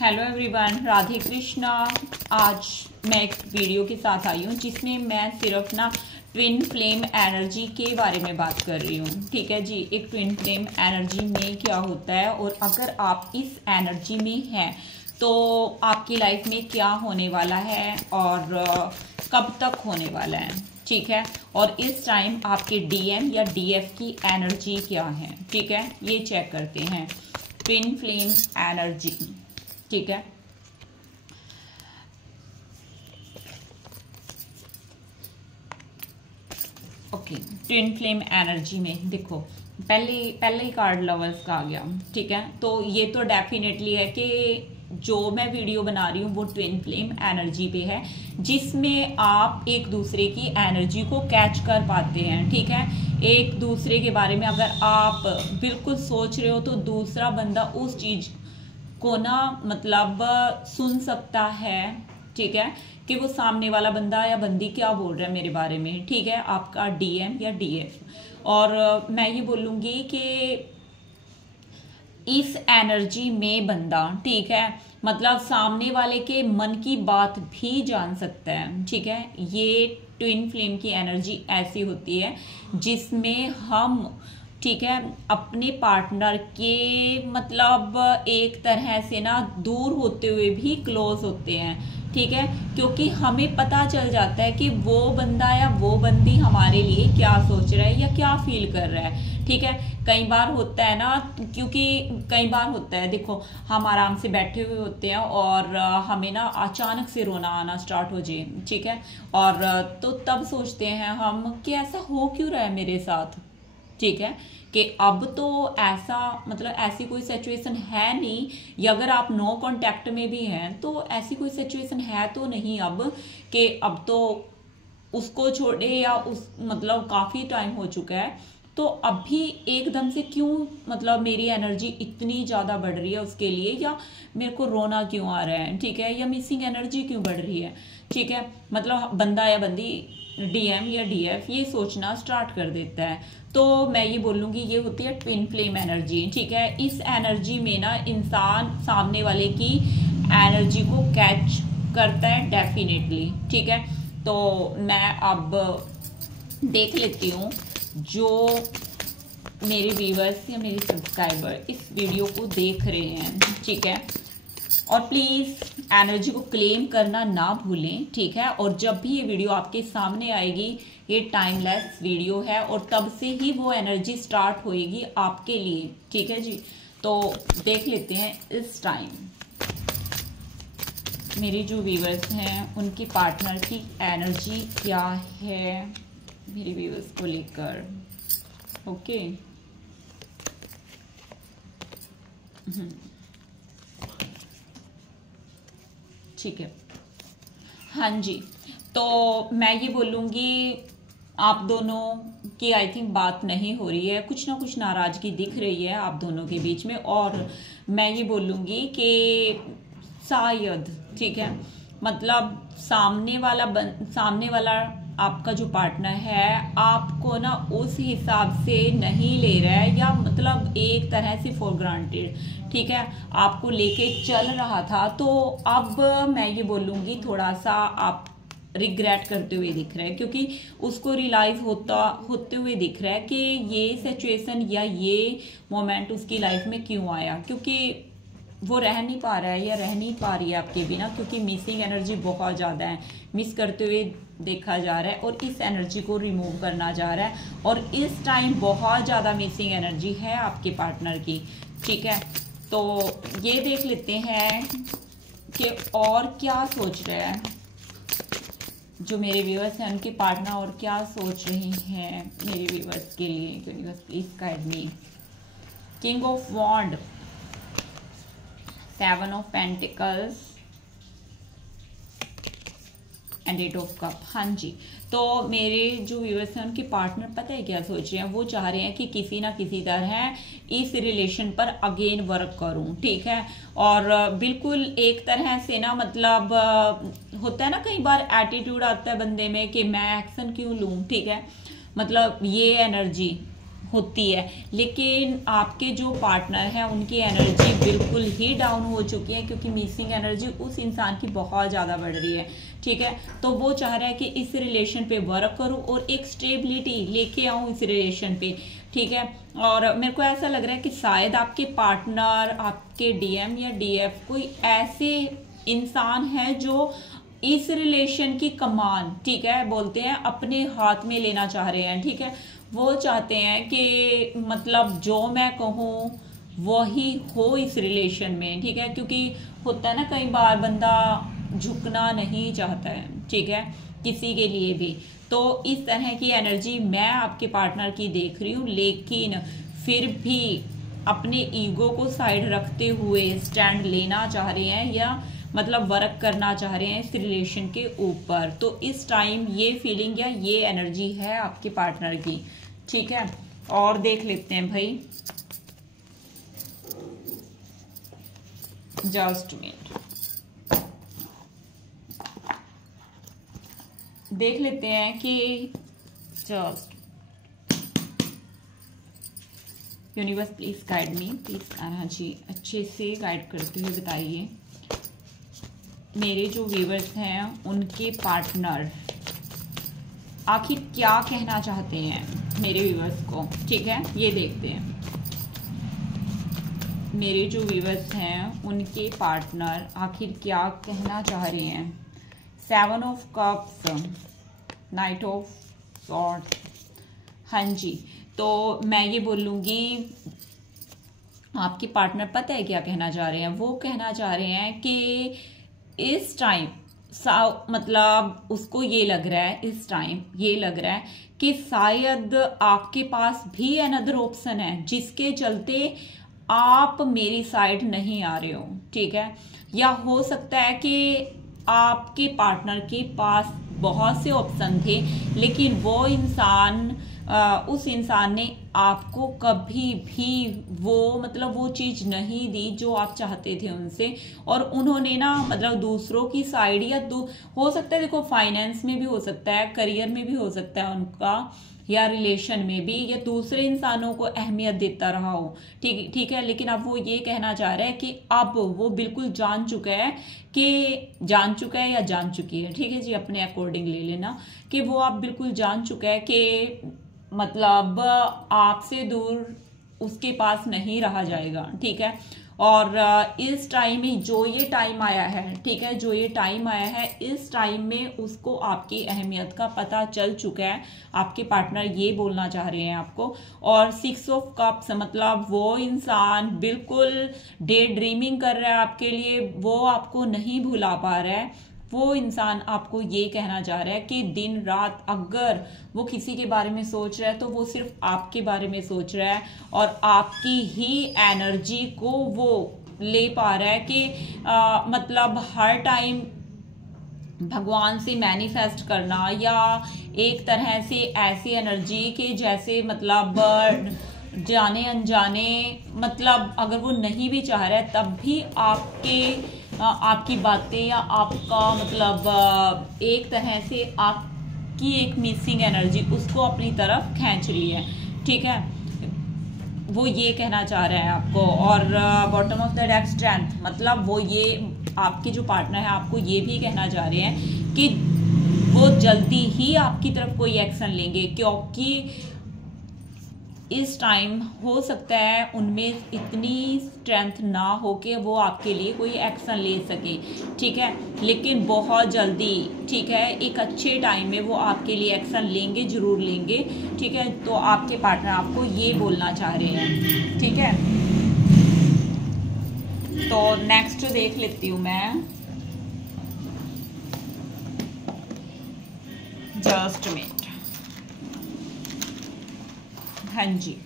Hello everyone, Radhe Krishna. आज मैं एक वीडियो के साथ आई हूँ जिसमें मैं सिर्फ ना ट्विन फ्लेम एनर्जी के बारे में बात कर रही हूँ। ठीक है जी, एक ट्विन फ्लेम एनर्जी में क्या होता है और अगर आप इस एनर्जी में हैं तो आपकी लाइफ में क्या होने वाला है और कब तक होने वाला है। ठीक है, और इस टाइम आपके डीएम या डीएफ की एनर्जी क्या है। ठीक है, ये चेक करते हैं ट्विन फ्लेम एनर्जी। ठीक है, ओके। ट्विन फ्लेम एनर्जी में देखो, पहले ही कार्ड लवर्स का आ गया। ठीक है, तो ये तो डेफिनेटली है कि जो मैं वीडियो बना रही हूँ वो ट्विन फ्लेम एनर्जी पे है, जिसमें आप एक दूसरे की एनर्जी को कैच कर पाते हैं। ठीक है, एक दूसरे के बारे में अगर आप बिल्कुल सोच रहे हो तो दूसरा बंदा उस चीज को ना मतलब सुन सकता है। ठीक है, कि वो सामने वाला बंदा या बंदी क्या बोल रहा है मेरे बारे में। ठीक है, आपका डीएम या डीएफ। और मैं ये बोलूंगी कि इस एनर्जी में बंदा, ठीक है, मतलब सामने वाले के मन की बात भी जान सकता है। ठीक है, ये ट्विन फ्लेम की एनर्जी ऐसी होती है जिसमें हम, ठीक है, अपने पार्टनर के मतलब एक तरह से ना दूर होते हुए भी क्लोज होते हैं। ठीक है, क्योंकि हमें पता चल जाता है कि वो बंदा या वो बंदी हमारे लिए क्या सोच रहा है या क्या फील कर रहा है। ठीक है, कई बार होता है ना, क्योंकि कई बार होता है, देखो हम आराम से बैठे हुए होते हैं और हमें ना अचानक से रोना आना स्टार्ट हो जाए। ठीक है, और तो तब सोचते हैं हम कि ऐसा हो क्यों रहा है मेरे साथ। ठीक है, कि अब तो ऐसा मतलब ऐसी कोई सिचुएशन है नहीं, या अगर आप नो कांटेक्ट में भी हैं तो ऐसी कोई सिचुएशन है तो नहीं अब कि अब तो उसको छोड़े या उस मतलब काफी टाइम हो चुका है, तो अभी एकदम से क्यों मतलब मेरी एनर्जी इतनी ज्यादा बढ़ रही है उसके लिए, या मेरे को रोना क्यों आ रहा है। ठीक है, या मिसिंग एनर्जी क्यों बढ़ रही है। ठीक है, मतलब बंदा या बंदी डीएम या डीएफ ये सोचना स्टार्ट कर देता है। तो मैं ये बोलूंगी ये होती है ट्विन फ्लेम एनर्जी। ठीक है, इस एनर्जी में ना इंसान सामने वाले की एनर्जी को कैच करता है डेफिनेटली। ठीक है, तो मैं अब देख लेती हूँ जो मेरे व्यूअर्स या मेरे सब्सक्राइबर इस वीडियो को देख रहे हैं। ठीक है, और प्लीज एनर्जी को क्लेम करना ना भूलें। ठीक है, और जब भी ये वीडियो आपके सामने आएगी ये टाइमलेस वीडियो है और तब से ही वो एनर्जी स्टार्ट होएगी आपके लिए। ठीक है जी, तो देख लेते हैं इस टाइम मेरे जो व्यूअर्स हैं उनकी पार्टनर की एनर्जी क्या है मेरे व्यूअर्स को लेकर। ओके, ठीक है, हाँ जी। तो मैं ये बोलूँगी आप दोनों की आई थिंक बात नहीं हो रही है, कुछ ना कुछ नाराजगी दिख रही है आप दोनों के बीच में। और मैं ये बोलूँगी कि शायद, ठीक है, मतलब सामने वाला आपका जो पार्टनर है आपको ना उस हिसाब से नहीं ले रहा है, या मतलब एक तरह से फॉर ग्रांटेड, ठीक है, आपको लेके चल रहा था। तो अब मैं ये बोलूंगी थोड़ा सा आप रिग्रेट करते हुए दिख रहे हैं, क्योंकि उसको रियलाइज होते हुए दिख रहा है कि ये सिचुएशन या ये मोमेंट उसकी लाइफ में क्यों आया, क्योंकि वो रह नहीं पा रहा है या रह नहीं पा रही है आपके बिना, क्योंकि मिसिंग एनर्जी बहुत ज़्यादा है, मिस करते हुए देखा जा रहा है और इस एनर्जी को रिमूव करना जा रहा है। और इस टाइम बहुत ज़्यादा मिसिंग एनर्जी है आपके पार्टनर की। ठीक है, तो ये देख लेते हैं कि और क्या सोच रहे हैं जो मेरे व्यूअर्स हैं, उनके पार्टनर और क्या सोच रही हैं मेरे व्यूअर्स के लिए। Universe please guide me. King of wand, 7 of pentacles and 8 of cup. हाँ जी, तो मेरे जो व्यूअर्स हैं उनके पार्टनर पता है क्या सोच रहे हैं, वो चाह रहे हैं कि किसी ना किसी तरह इस रिलेशन पर अगेन वर्क करूं। ठीक है, और बिल्कुल एक तरह से ना मतलब होता है ना कई बार एटीट्यूड आता है बंदे में कि मैं एक्शन क्यों लूं। ठीक है, मतलब ये एनर्जी होती है, लेकिन आपके जो पार्टनर हैं उनकी एनर्जी बिल्कुल ही डाउन हो चुकी है, क्योंकि मिसिंग एनर्जी उस इंसान की बहुत ज़्यादा बढ़ रही है। ठीक है, तो वो चाह रहा है कि इस रिलेशन पे वर्क करूं और एक स्टेबिलिटी लेके आऊं इस रिलेशन पे। ठीक है, और मेरे को ऐसा लग रहा है कि शायद आपके पार्टनर, आपके डीएम या डीएफ कोई ऐसे इंसान है जो इस रिलेशन की कमान, ठीक है, बोलते हैं अपने हाथ में लेना चाह रहे हैं। ठीक है, वो चाहते हैं कि मतलब जो मैं कहूँ वही हो इस रिलेशन में। ठीक है, क्योंकि होता है ना कई बार बंदा झुकना नहीं चाहता है, ठीक है, किसी के लिए भी। तो इस तरह की एनर्जी मैं आपके पार्टनर की देख रही हूँ, लेकिन फिर भी अपने ईगो को साइड रखते हुए स्टैंड लेना चाह रहे हैं, या मतलब वर्क करना चाह रहे हैं इस रिलेशन के ऊपर। तो इस टाइम ये फीलिंग या ये एनर्जी है आपके पार्टनर की। ठीक है, और देख लेते हैं भाई, जस्ट मिनट, देख लेते हैं कि just universe please guide me, please. हाँ जी, अच्छे से गाइड करते हुए बताइए मेरे जो व्यूअर्स हैं उनके पार्टनर आखिर क्या कहना चाहते हैं मेरे व्यूअर्स को। ठीक है, ये देखते हैं मेरे जो व्यूअर्स हैं उनके पार्टनर आखिर क्या कहना चाह रहे हैं। 7 of cups, night of swords. हाँ जी, तो मैं ये बोलूँगी आपके पार्टनर पता है क्या कहना चाह रहे हैं। वो कहना चाह रहे हैं कि इस टाइम मतलब उसको ये लग रहा है, इस टाइम ये लग रहा है कि शायद आपके पास भी अनदर ऑप्शन है जिसके चलते आप मेरी साइड नहीं आ रहे हो। ठीक है, या हो सकता है कि आपके पार्टनर के पास बहुत से ऑप्शन थे, लेकिन वो इंसान उस इंसान ने आपको कभी भी वो चीज नहीं दी जो आप चाहते थे उनसे, और उन्होंने ना मतलब दूसरों की साइड, या हो सकता है, देखो फाइनेंस में भी हो सकता है, करियर में भी हो सकता है उनका, या रिलेशन में भी, या दूसरे इंसानों को अहमियत देता रहा हो। ठीक है, लेकिन अब वो ये कहना चाह रहा है कि अब वो बिल्कुल जान चुका है या जान चुकी है। ठीक है जी, अपने अकॉर्डिंग ले लेना कि वो आप बिल्कुल जान चुका है कि मतलब आपसे दूर उसके पास नहीं रहा जाएगा। ठीक है, और इस टाइम में जो ये टाइम आया है, ठीक है, जो ये टाइम आया है, इस टाइम में उसको आपकी अहमियत का पता चल चुका है। आपके पार्टनर ये बोलना चाह रहे हैं आपको। और 6 ऑफ कप्स मतलब वो इंसान बिल्कुल डे ड्रीमिंग कर रहा है आपके लिए, वो आपको नहीं भुला पा रहा है। वो इंसान आपको ये कहना चाह रहा है कि दिन रात अगर वो किसी के बारे में सोच रहा है तो वो सिर्फ आपके बारे में सोच रहा है, और आपकी ही एनर्जी को वो ले पा रहा है कि मतलब हर टाइम भगवान से मैनिफेस्ट करना, या एक तरह से ऐसी एनर्जी के जैसे मतलब जाने अनजाने, मतलब अगर वो नहीं भी चाह रहा है तब भी आपकी बातें या आपका मतलब एक तरह से आपकी एक मिसिंग एनर्जी उसको अपनी तरफ खींच रही है। ठीक है, वो ये कहना चाह रहा है आपको। और bottom of the deck strength मतलब वो ये आपके जो पार्टनर है आपको ये भी कहना चाह रहे हैं कि वो जल्दी ही आपकी तरफ कोई एक्शन लेंगे, क्योंकि इस टाइम हो सकता है उनमें इतनी स्ट्रेंथ ना हो कि वो आपके लिए कोई एक्शन ले सके। ठीक है, लेकिन बहुत जल्दी, ठीक है, एक अच्छे टाइम में वो आपके लिए एक्शन लेंगे, जरूर लेंगे। ठीक है, तो आपके पार्टनर आपको ये बोलना चाह रहे हैं। ठीक है, तो नेक्स्ट देख लेती हूँ मैं, जस्ट मिनट। हाँ जी,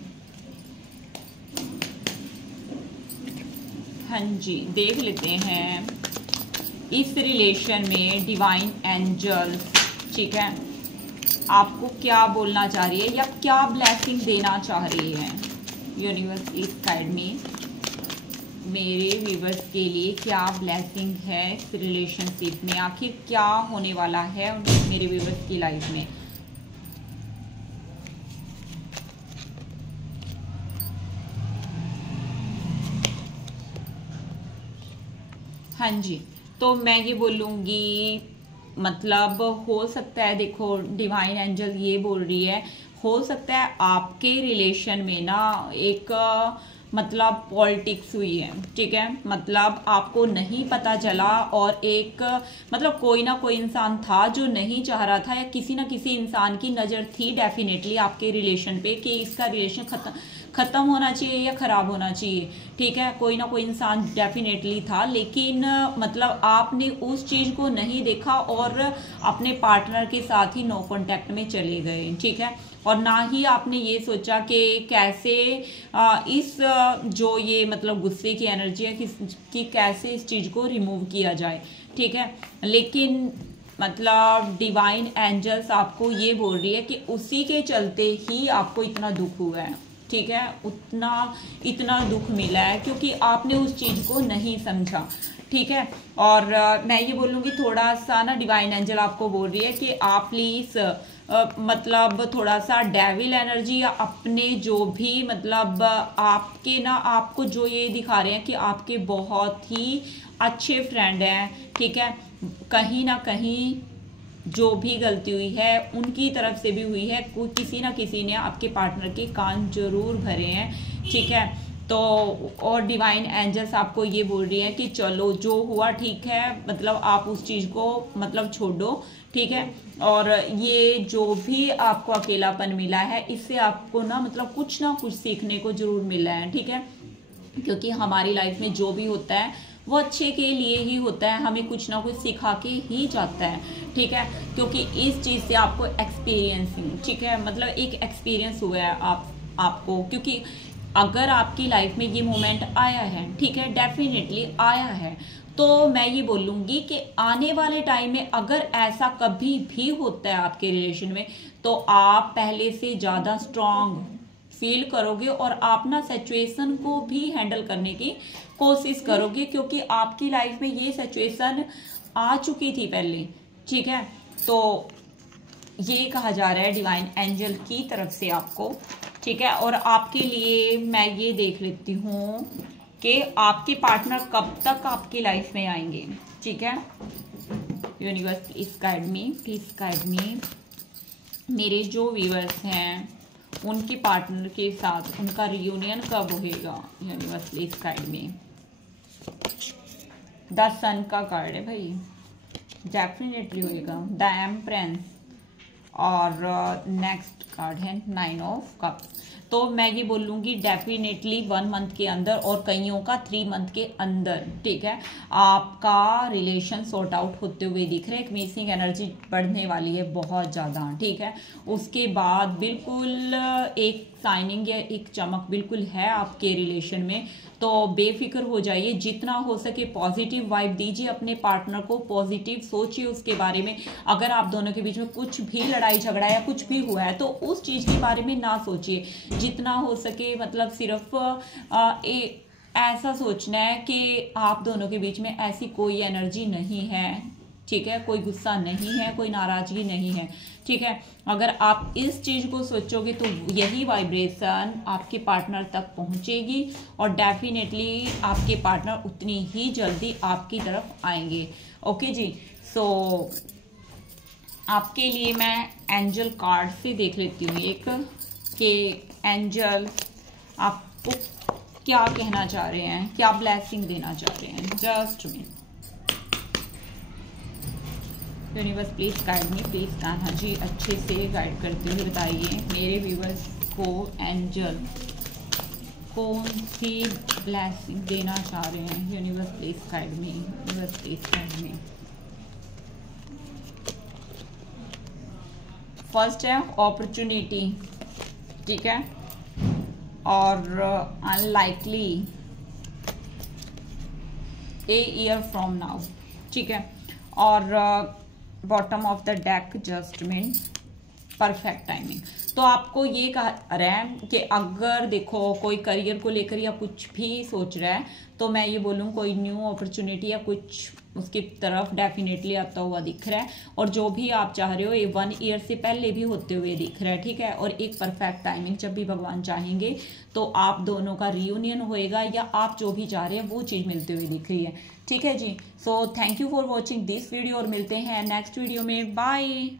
हाँ जी, देख लेते हैं इस रिलेशन में डिवाइन एंजल, ठीक है, आपको क्या बोलना चाह रही है या क्या ब्लेसिंग देना चाह रही है। यूनिवर्स प्लीज गाइड मी, मेरे व्यूवर्स के लिए क्या ब्लेसिंग है इस रिलेशनशिप में, आखिर क्या होने वाला है मेरे व्यूवर्स की लाइफ में। हाँ जी, तो मैं ये बोलूँगी मतलब हो सकता है, देखो डिवाइन एंजल ये बोल रही है, हो सकता है आपके रिलेशन में ना एक मतलब पॉलिटिक्स हुई है, ठीक है, मतलब आपको नहीं पता चला और एक मतलब कोई ना कोई इंसान था जो नहीं चाह रहा था, या किसी ना किसी इंसान की नज़र थी डेफिनेटली आपके रिलेशन पे कि इसका रिलेशन खत्म होना चाहिए या खराब होना चाहिए, ठीक है, कोई ना कोई इंसान डेफिनेटली था, लेकिन मतलब आपने उस चीज को नहीं देखा और अपने पार्टनर के साथ ही नो कांटेक्ट में चले गए, ठीक है, और ना ही आपने ये सोचा कि कैसे इस जो ये मतलब गुस्से की एनर्जी है कि कैसे इस चीज को रिमूव किया जाए, ठीक है, लेकिन मतलब डिवाइन एंजल्स आपको ये बोल रही है कि उसी के चलते ही आपको इतना दुख हुआ है, ठीक है, इतना दुख मिला है क्योंकि आपने उस चीज को नहीं समझा, ठीक है, और मैं ये बोलूँगी थोड़ा सा ना डिवाइन एंजल आपको बोल रही है कि आप प्लीज मतलब थोड़ा सा डेविल एनर्जी या अपने जो भी मतलब आपके ना आपको जो ये दिखा रहे हैं कि आपके बहुत ही अच्छे फ्रेंड हैं, ठीक है, कहीं ना कहीं जो भी गलती हुई है उनकी तरफ से भी हुई है, किसी ना किसी ने आपके पार्टनर के कान जरूर भरे हैं, ठीक है, तो और डिवाइन एंजल्स आपको ये बोल रही है कि चलो जो हुआ ठीक है, मतलब आप उस चीज़ को मतलब छोड़ो, ठीक है, और ये जो भी आपको अकेलापन मिला है इससे आपको ना कुछ ना कुछ सीखने को जरूर मिला है, ठीक है, क्योंकि हमारी लाइफ में जो भी होता है वो अच्छे के लिए ही होता है, हमें कुछ ना कुछ सिखा के ही जाता है, ठीक है, क्योंकि इस चीज़ से आपको एक्सपीरियंसिंग, ठीक है, मतलब एक एक्सपीरियंस हुआ है आपको, क्योंकि अगर आपकी लाइफ में ये मोमेंट आया है, ठीक है, डेफिनेटली आया है, तो मैं ये बोलूँगी कि आने वाले टाइम में अगर ऐसा कभी भी होता है आपके रिलेशन में तो आप पहले से ज़्यादा स्ट्रांग फील करोगे और आप ना सिचुएशन को भी हैंडल करने की कोशिश करोगे, क्योंकि आपकी लाइफ में ये सिचुएशन आ चुकी थी पहले, ठीक है, तो ये कहा जा रहा है डिवाइन एंजल की तरफ से आपको, ठीक है, और आपके लिए मैं ये देख लेती हूँ कि आपके पार्टनर कब तक आपकी लाइफ में आएंगे, ठीक है, यूनिवर्स प्लीज गाइड मी, मेरे जो व्यूअर्स हैं उनके पार्टनर के साथ उनका रियूनियन कब होगा, यूनिवर्स प्लीज गाइड मी। 10 सन का कार्ड है भाई, डेफिनेटली होएगा, द एम्प्रेंस, और नेक्स्ट कार्ड है 9 ऑफ कप्स, तो मैं ये बोलूँगी डेफिनेटली 1 मंथ के अंदर और कईयों का 3 मंथ के अंदर, ठीक है, आपका रिलेशन सॉर्ट आउट होते हुए दिख रहे हैं, एक मिसिंग एनर्जी बढ़ने वाली है बहुत ज़्यादा, ठीक है, उसके बाद बिल्कुल एक साइनिंग या एक चमक बिल्कुल है आपके रिलेशन में, तो बेफिक्र हो जाइए, जितना हो सके पॉजिटिव वाइब दीजिए अपने पार्टनर को, पॉजिटिव सोचिए उसके बारे में, अगर आप दोनों के बीच में कुछ भी लड़ाई झगड़ा या कुछ भी हुआ है तो उस चीज़ के बारे में ना सोचिए, जितना हो सके मतलब सिर्फ ऐसा सोचना है कि आप दोनों के बीच में ऐसी कोई एनर्जी नहीं है, ठीक है, कोई गुस्सा नहीं है, कोई नाराजगी नहीं है, ठीक है, अगर आप इस चीज को सोचोगे तो यही वाइब्रेशन आपके पार्टनर तक पहुंचेगी और डेफिनेटली आपके पार्टनर उतनी ही जल्दी आपकी तरफ आएंगे, ओके जी। सो आपके लिए मैं एंजल कार्ड से देख लेती हूँ एक कि एंजल आपको क्या कहना चाह रहे हैं, क्या ब्लेसिंग देना चाह रहे हैं, just me universe please guide me, please Kanha ji अच्छे से गाइड करते हुए बताइए मेरे व्यूवर्स को एंजल कौन सी ब्लेसिंग देना चाह रहे हैं, universe please guide me, universe please guide me. First है अपॉर्चुनिटी, ठीक है, और unlikely a year from now, ठीक है, और bottom of the deck adjustment, perfect timing. तो आपको ये कह रहा है कि अगर देखो कोई करियर को लेकर या कुछ भी सोच रहा है तो मैं ये बोलूँ कोई न्यू अपॉर्चुनिटी या कुछ उसकी तरफ डेफिनेटली आता हुआ दिख रहा है। और जो भी आप चाह रहे हो ये 1 ईयर से पहले भी होते हुए दिख रहा है, ठीक है। और एक परफेक्ट टाइमिंग, जब भी भगवान चाहेंगे तो आप दोनों का रियूनियन होएगा या आप जो भी चाह रहे हैं वो चीज़ मिलती हुई दिख रही है, ठीक है जी। So thank you for watching this video और मिलते हैं नेक्स्ट वीडियो में। बाय।